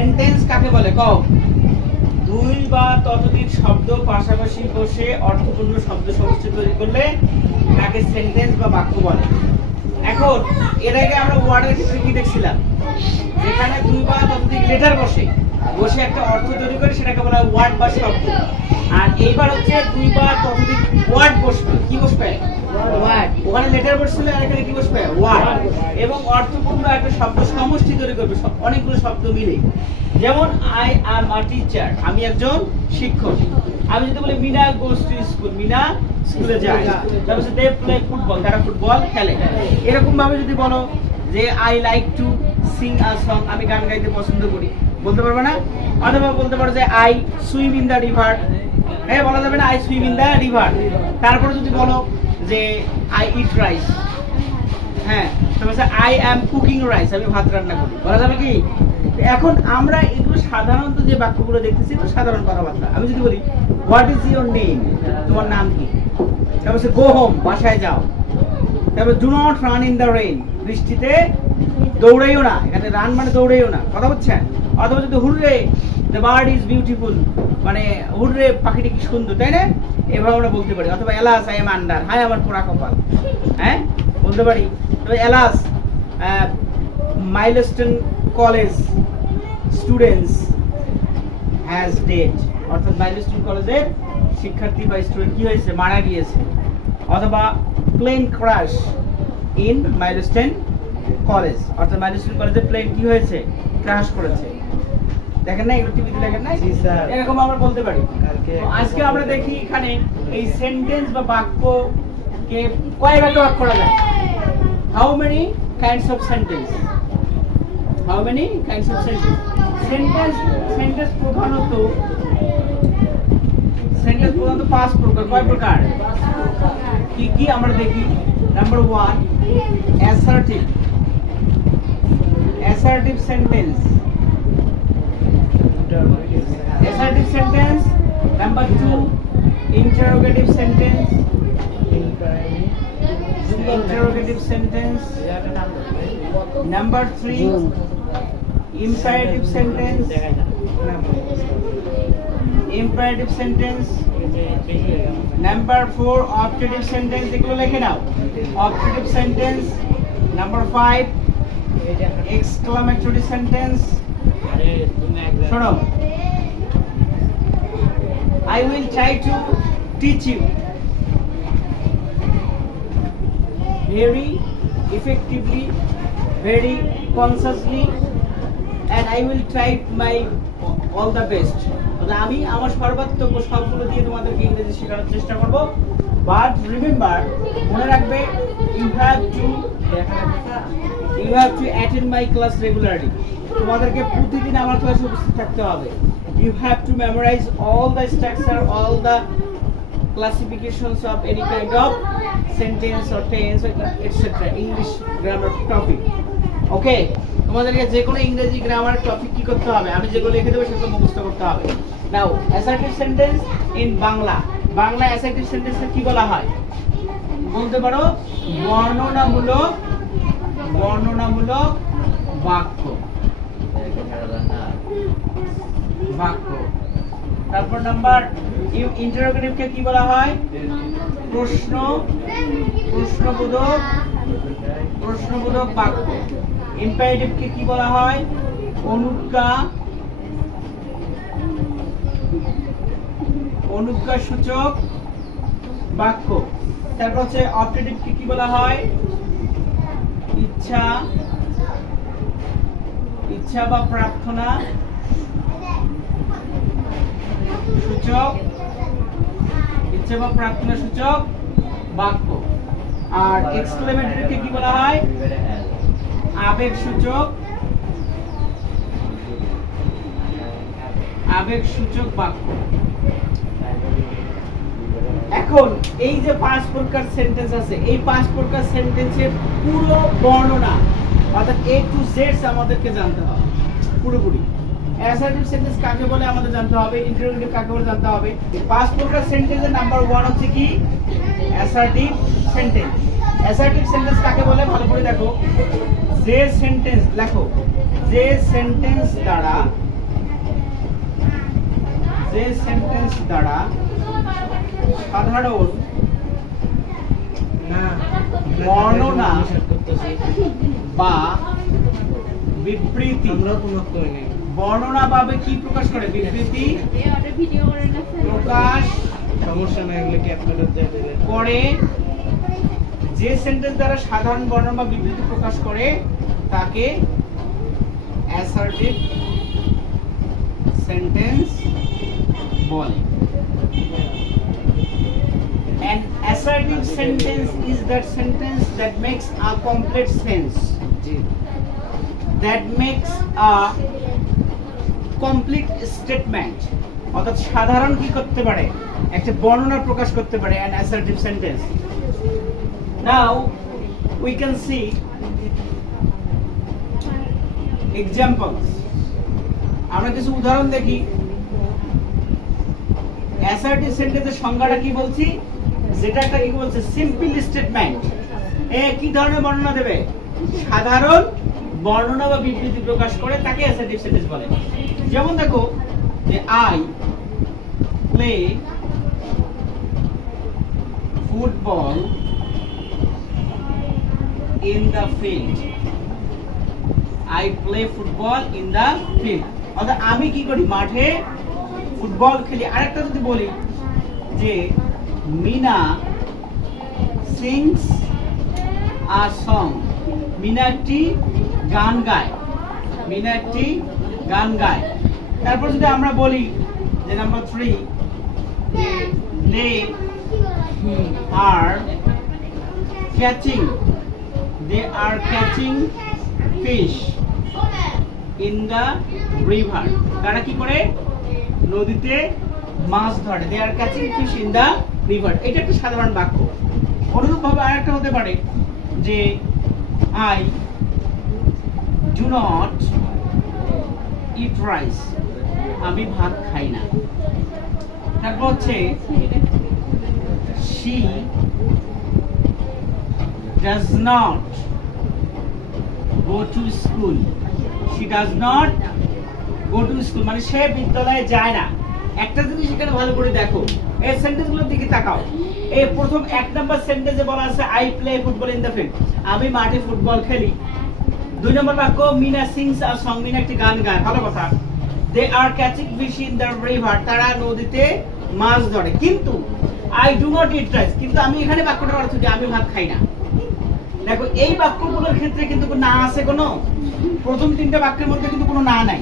Sentence কাকে বলে কও? দুই বা ততোধিক শব্দ পাশাপাশি বসে অর্থপূর্ণ শব্দ সমষ্টি তৈরি করলে তাকে সেন্টেন্স বা বাক্য বলে। এখন এর আগে আমরা ওয়ার্ডের ক্ষেত্রে কি দেখছিলাম? যেখানে দুই বা ততোধিক লেটার বসে একটা অর্থ তৈরি করে সেটাকে বলা হয় ওয়ার্ড বা শব্দ। আর এইবার হচ্ছে দুই বা ততোধিক ওয়ার্ড বসবে। কি বসবে? ওয়ার্ড। ওখানে লেটার বসছিল আর এখানে কি বসবে? ওয়ার্ড। এবং অর্থপূর্ণ একটা শব্দ সমষ্টি তৈরি করবে অনেকগুলো শব্দ মিলে। যেমন আই অ্যাম আ টিচার, আমি একজন শিক্ষক। আমি যদি বলি Meena goes to school, Meena স্কুলে যায়। তারপর দে প্লে ফুটবল, তারা ফুটবল খেলে। এরকম ভাবে যদি বলো যে I like to sing a song, আমি গান গাইতে পছন্দ করি, বলতে পারবে না? অথবা বলতে পারো যে I swim in the river, হ্যাঁ বলা যাবে না? I swim in the river. তারপরে যদি বলো যে আই ইট রাইস, হ্যাঁ তারপর আই অ্যাম কুকিং রাইস, আমি ভাত রান্না করি, বলা যাবে কি? এখন আমরা এগুলো সাধারণত যে বাক্যগুলো দেখতেছি এগুলো সাধারণ কথাবার্তা। আমি যদি বলি হোয়াট ইজ ইউর নেম, তোমার নাম কি? তারপর গো হোম, বাসায় যাও। তারপর do not run in the rain, বৃষ্টিতে দৌড়াইও না। এখানে রান মানে দৌড়াইও না, কথা বুঝছেন? অথবা যদি hurrah the bird is beautiful, মানে হুররে পাখিটি কি সুন্দর, তাই না? এভাবে আমরা বলতে পারি। অথবা এলাস আই এম আন্ডার, হাই আমার পোড়া কপাল, হ্যাঁ বলতে পারি। তবে alas milestone college students has dead, অর্থাৎ মাইলস্টোন কলেজের শিক্ষার্থী বা স্টুডেন্ট কি হয়েছে? মারা গিয়েছে। অথবা plane crash in milestone college, অর্থাৎ মাইলস্টোন কলেজে প্লেন কি হয়েছে? ক্র্যাশ করেছে। দেখেন না এগুলো টিভিতে, দেখেন না? এরকম আমরা বলতে পারি। আজকে আমরা দেখি এখানে এই সেন্টেন্স বা বাক্যকে কয় ভাগে ভাগ করা যায়? How many kinds of sentence? How many kinds of sentence? Sentence প্রধানত পাঁচ প্রকার। কয় প্রকার? কি কি আমরা দেখি? Number 1 assertive sentence, assertive sentence. Number 2 interrogative sentence, Number 3 imperative sentence, Number 4 optative sentence, এগুলো লিখে নাও। Optative sentence. Number 5 exclamatory sentence. শোনো, I will try to teach you very effectively, very consciously, and I will try my all the best. আমি আমার সর্বাত্মক সবগুলো দিয়ে তোমাদেরকে ইংরেজি শেখানোর চেষ্টা করব। বাট রিমেম্বার, মনে রাখবে, you have to attend my class regularly. তোমাদেরকে প্রতিদিন আমার ক্লাসে উপস্থিত থাকতে হবে। You have to memorize all the structure, all the classifications of any kind of sentence or tense, etc. English grammar topic. Okay? তোমাদেরকে যে কোনো ইংরেজি গ্রামার টপিক কি করতে হবে? আমি যেগুলো লিখে দেবো সেগুলো মুখস্থ করতে হবে। Now, assertive sentence in Bangla assertive sentence কি বলা হয়? বলতে পারো বর্ণনামূলক বাক্য। তারপর নাম্বার ইন্টারোগেটিভ কে কি বলা হয়? প্রশ্নবোধক বাক্য। ইম্পারেটিভ কে কি বলা হয়? অনুজ্ঞা সূচক বাক্য। তারপর হচ্ছে অপটেটিভ কে কি বলা হয়? ইচ্ছা বা প্রার্থনা সূচক বাক্য। আর এক্সক্লেমেটরি কে কি বলা হয়? আবেগ সূচক বাক্য। এখন এই যে 5 প্রকার সেন্টেন্স আছে, এই 5 প্রকার সেন্টেন্সের পুরো বর্ণনা অর্থাৎ A to Z আমাদেরকে জানতে হবে পুরোপুরি। অ্যাসার্টিভ সেন্টেন্স কাকে বলে আমাদের জানতে হবে, ইন্টারোগেটিভ কাকে বলে জানতে হবে। 5 প্রকার সেন্টেন্সের নাম্বার 1 হচ্ছে কি? Assertive sentence. অ্যাসার্টিভ সেন্টেন্স কাকে বলে ভালো করে দেখো। যে সেন্টেন্স দ্বারা যে সেন্টেন্স দ্বারা সাধারণ বর্ণনা বা বিবৃতি বর্ণনা ভাবে কি প্রকাশ করে? বিবৃতি প্রকাশ সমস্যা না, এগুলো কি আপনাদের করে। যে সেন্টেন্স দ্বারা সাধারণ বর্ণনা বা বিবৃতি প্রকাশ করে তাকে অ্যাসার্টিভ সেন্টেন্স বলে। An assertive sentence is that sentence that makes a complete sense, that makes a complete statement. অর্থাৎ সাধারণ কি করতে পারে? একটা বর্ণনা প্রকাশ করতে পারে, an assertive sentence. Now we can see examples. আমরা কিছু উদাহরণ দেখি। অ্যাসার্টিভ সেন্টেন্সের সংজ্ঞাটা কি বলছি? যেটা একটা কি বলছে? Simple statement. কি ধরনের বর্ণনা দেবে? সাধারণ বর্ণনা বা বিবৃতি প্রকাশ করে তাকে অ্যাসার্টিভ সেন্টেন্স বলে। যেমন দেখো যে I play football in the field. I play football in the field, অর্থাৎ আমি কি করি? মাঠে ফুটবল খেলি। আরেকটা যদি বলি যে Meena sings a song, Meena একটি গান গায়, মিনা একটি গান গায়। তারপর যদি আমরা বলি যে নাম্বার 3 যে they are catching fish in the river, তারা কি করে? নদীতে মাছ ধরে। they are catching fish in the river, এটা একটা সাধারণ বাক্য। অনুরূপভাবে আরেকটা হতে পারে যে I do not eat rice, আমি ভাত খাই না। তারপর হচ্ছে she does not go to school, she does not go to school মানে সে বিদ্যালয়ে যায় না। একটা জিনিস এখানে ভালো করে দেখো, এই সেন্টেন্সগুলোর দিকে তাকাও। এই প্রথম 1 নাম্বার সেন্টেন্সে বলা আছে I play football in the field, আমি মাঠে ফুটবল খেলি। 2 নম্বর বাক্য Meena sings a song, Meena একটি গান গায়, ভালো কথা। They are catching fish in the river, তারা নদীতে মাছ ধরে। কিন্তু I do not eat rice, কিন্তু আমি এখানে বাক্যটার অর্থ কি? আমি ভাত খাই না। দেখো এই বাক্যগুলোর ক্ষেত্রে কিন্তু না আছে কোনো, প্রথম 3টা বাক্যের মধ্যে কিন্তু কোনো না নাই,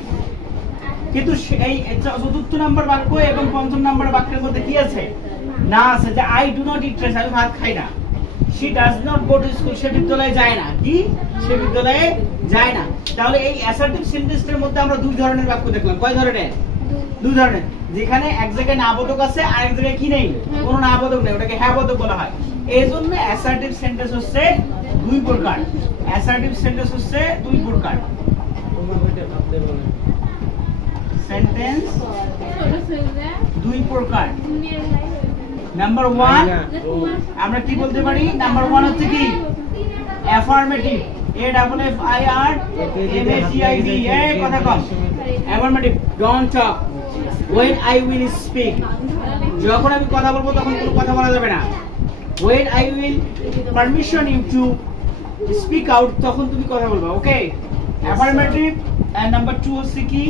কিন্তু এই 4র্থ নাম্বার বাক্য এবং 5ম নাম্বার বাক্যের মধ্যে কি আছে? না আছে। যে I do not eat rice, আমি ভাত খাই না। she does not go to school, সে বিদ্যালয়ে যায় না। কি? সে বিদ্যালয়ে যায় না। তাহলে এই অ্যাসার্টিভ সেন্টেন্সের মধ্যে আমরা 2 ধরনের বাক্য দেখলাম। কয় ধরনের? 2 ধরনের। যেখানে এক জায়গায় নাবোধক আছে আর এক জায়গায় কি নেই? কোনো নাবোধক নেই, ওটাকে হ্যাঁ বোধক বলা হয়। এইজন্য অ্যাসার্টিভ সেন্টেন্স হচ্ছে 2 প্রকার। অ্যাসার্টিভ সেন্টেন্স হচ্ছে 2 প্রকার। সেন্টেন্স 2 প্রকার। নাম্বার 1 আমরা কি বলতে পারি? নাম্বার 1 হচ্ছে কি? অ্যাফার্মেটিভ, AFFIRMATIV, এই কথা কম। Affirmative, don't talk when I will speak, যখন আমি কথা বলবো তখন কোনো কথা বলা যাবে না। when I will permission you to speak out, তখন তুমি কথা বলবা। ওকে, অ্যাফার্মেটিভ। এন্ড নাম্বার 2 হচ্ছে কি?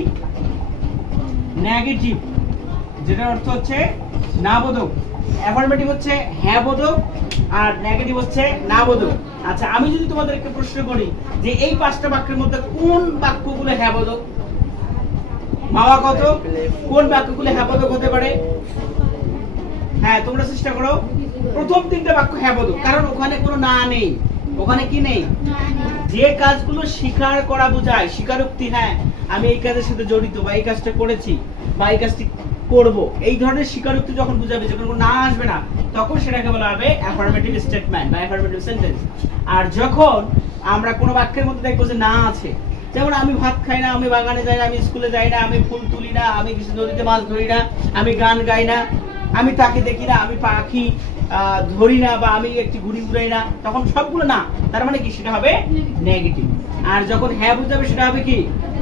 নেগেটিভ, যেটার অর্থ হচ্ছে না বোধক। অ্যাফার্মেটিভ হচ্ছে হ্যাঁ বোধক আর নেগেটিভ হচ্ছে না বোধক। আচ্ছা, আমি যদি তোমাদেরকে প্রশ্ন করি যে এই 5টা বাক্যের মধ্যে কোন বাক্যগুলো হ্যাঁ বোধক? মাওয়া কত? কোন বাক্যগুলো হ্যাঁ বোধক হতে পারে? হ্যাঁ, তোমরা চেষ্টা করো। প্রথম 3টা বাক্য হ্যাঁ বোধক, কারণ ওখানে কোনো না নেই। ওখানে কি নেই? যে কাজগুলো স্বীকার করা বোঝায়, স্বীকারোক্তি, হ্যাঁ আমি এই কাজের সাথে জড়িত বা এই কাজটা করেছি বা এই কাজটি করব, এই ধরনের স্বীকারোক্তি যখন বুঝাবে, যখন কোনো না আসবে না, তখন সেটাকে বলা হবে অ্যাফার্মেটিভ স্টেটমেন্ট বা অ্যাফার্মেটিভ সেন্টেন্স। আর যখন আমরা কোনো বাক্যের মধ্যে দেখবো যে না আছে, যেমন আমি ভাত খাই না, আমি বাগানে যাই না, আমি স্কুলে যাই না, আমি ফুল তুলি না, আমি কিছু নদীতে মাছ ধরি না, আমি গান গাই না, আমি তাকে দেখি না, আমি পাখি ধরি না, বা আমি একটি ঘুড়ি উড়াই না, তখন সবগুলো না, তার মানে কি? সেটা হবে নেগেটিভ। আর যখন হ্যাঁ বুঝাবে সেটা হবে কি?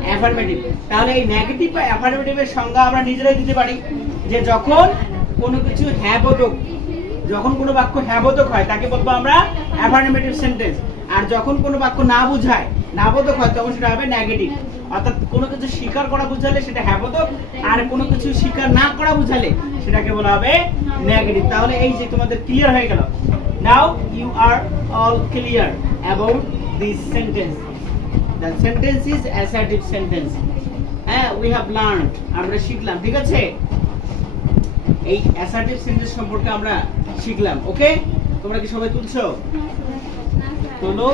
অ্যাফার্মেটিভ। তাহলে এই নেগেটিভ বা অ্যাফার্মেটিভের সংজ্ঞা আমরা নিজেরাই দিতে পারি যে যখন কোনো কিছু হ্যাঁবোধক, যখন কোনো বাক্য হ্যাঁবোধক হয় তাকে বলবো আমরা অ্যাফার্মেটিভ সেন্টেন্স। আর যখন কোনো বাক্য না বুঝায়, নাবোধক হয়, তখন সেটা হবে নেগেটিভ। অর্থাৎ কোনো কিছু স্বীকার করা বুঝালে সেটা হ্যাঁবোধক, আর কোনো কিছু স্বীকার না করা বুঝালে সেটাকে বলা হবে নেগেটিভ। তাহলে এই যে তোমাদের ক্লিয়ার হয়ে গেল। Now you are all clear about this sentence. The sentence is assertive sentence. হ্যাঁ, উই হ্যাভ লার্নড, আমরা শিখলাম, ঠিক আছে? এই অ্যাসার্টিভ সেন্টেন্স সম্পর্কে আমরা শিখলাম। ওকে, তোমরা কি সবাই তুলছো? তোলো।